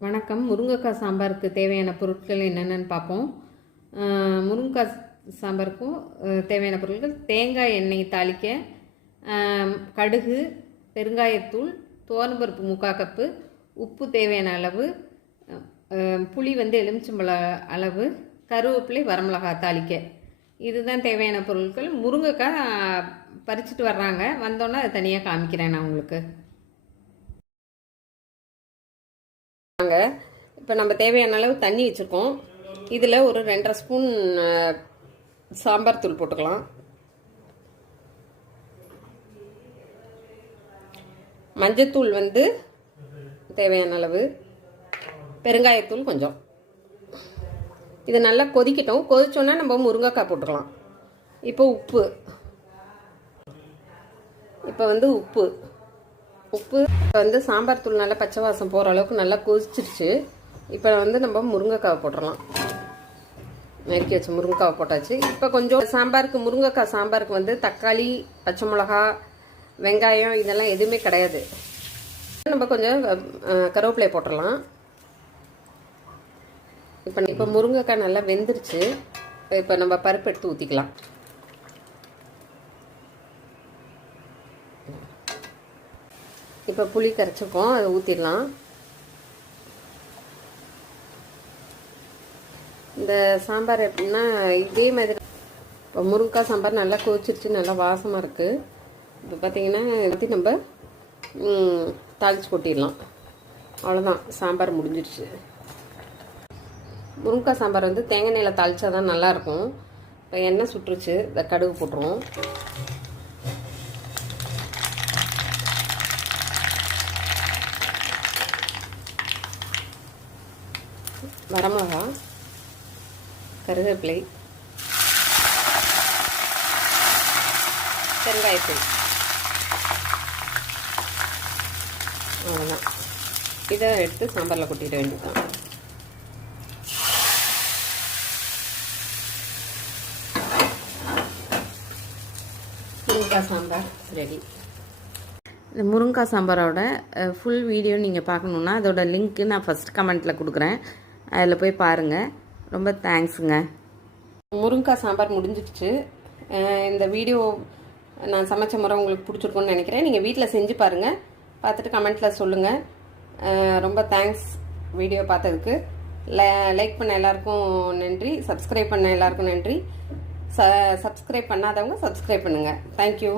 வணக்கம். முருங்கைக்காய் சாம்பாருக்கு தேவையான பொருட்கள் என்னென்னு பார்ப்போம். முருங்கைக்காய் சாம்பாருக்கும் தேவையான பொருட்கள்: தேங்காய் எண்ணெய் தாளிக்க, கடுகு, பெருங்காயத்தூள், துவரம்பருப்பு 3/4 கப்பு, உப்பு தேவையான அளவு, புளி எலுமிச்சம்பழ அளவு, கருவேப்பிலை, வரமிளகாய் தாளிக்க. இதுதான் தேவையான பொருட்கள். முருங்கைக்காய் பறிச்சுட்டு வர்றாங்க, வந்தோன்னே அதை தனியாக காமிக்கிறேன் நான் உங்களுக்கு. இப்போ நம்ம தேவையான அளவு தண்ணி வச்சுருக்கோம். இதில் ஒரு 2.5 ஸ்பூன் சாம்பார் தூள் போட்டுக்கலாம். மஞ்சத்தூள் தேவையான அளவு, பெருங்காயத்தூள் கொஞ்சம். இது நல்லா கொதிக்கட்டும். கொதிச்சோன்னா நம்ம முருங்கைக்காய் போட்டுக்கலாம். இப்போ உப்பு உப்பு இப்போ சாம்பார் தூள் நல்லா பச்சை வாசம் போகிற அளவுக்கு நல்லா கொதிச்சிருச்சு. இப்போ நம்ம முருங்கைக்காவை போட்டுடலாம். நறுக்கி வச்ச முருங்கைக்காவை போட்டாச்சு. இப்போ கொஞ்சம் முருங்கைக்காய் சாம்பாருக்கு தக்காளி, பச்சை மிளகா, வெங்காயம் இதெல்லாம் எதுவுமே கிடையாது. நம்ம கொஞ்சம் கருவேப்பிலையை போட்டுடலாம். இப்போ முருங்கைக்காய் நல்லா வெந்துருச்சு. இப்போ நம்ம பருப்பு எடுத்து ஊற்றிக்கலாம். இப்போ புளி கரைச்சிருக்கோம், அதை ஊற்றிடலாம். இந்த சாம்பார் எப்படின்னா இதே மாதிரி. இப்போ முருங்கைக்காய் சாம்பார் நல்லா கொதிச்சிருச்சு, நல்லா வாசமாக இருக்குது. இப்போ பார்த்திங்கன்னா நம்ம தாளித்து கொட்டிடலாம். அவ்வளோதான், சாம்பார் முடிஞ்சிடுச்சு. முருங்கைக்காய் சாம்பார் தேங்காய் எண்ணெயில் தாளித்தா தான் நல்லாயிருக்கும். இப்போ எண்ணெய் சுட்டுருச்சு, இந்த கடுகு போட்டுருவோம். வரமிளகா, கருவேப்பிலை, பெருங்காயத்தூள், அவ்வளோதான். இதை எடுத்து சாம்பாரில் கொட்டிட வேண்டியதுதான். முருங்கைக்காய் சாம்பார் ரெடி. இந்த முருங்கைக்காய் சாம்பாரோட ஃபுல் வீடியோ நீங்கள் பார்க்கணுன்னா அதோட லிங்க்கு நான் ஃபஸ்ட் கமெண்ட்டில் கொடுக்குறேன், அதில் போய் பாருங்கள். ரொம்ப தேங்க்ஸுங்க. முருங்கைக்காய் சாம்பார் முடிஞ்சிடுச்சு. இந்த வீடியோ நான் சமைச்ச முறை உங்களுக்கு பிடிச்சிருக்குன்னு நினைக்கிறேன். நீங்கள் வீட்டில் செஞ்சு பாருங்கள், பார்த்துட்டு கமெண்ட்டில் சொல்லுங்கள். ரொம்ப தேங்க்ஸ் வீடியோ பார்த்ததுக்கு. லைக் பண்ண எல்லாருக்கும் நன்றி, சப்ஸ்கிரைப் பண்ண எல்லாருக்கும் நன்றி. சப்ஸ்கிரைப் பண்ணாதவங்க சப்ஸ்கிரைப் பண்ணுங்கள். தேங்க்யூ.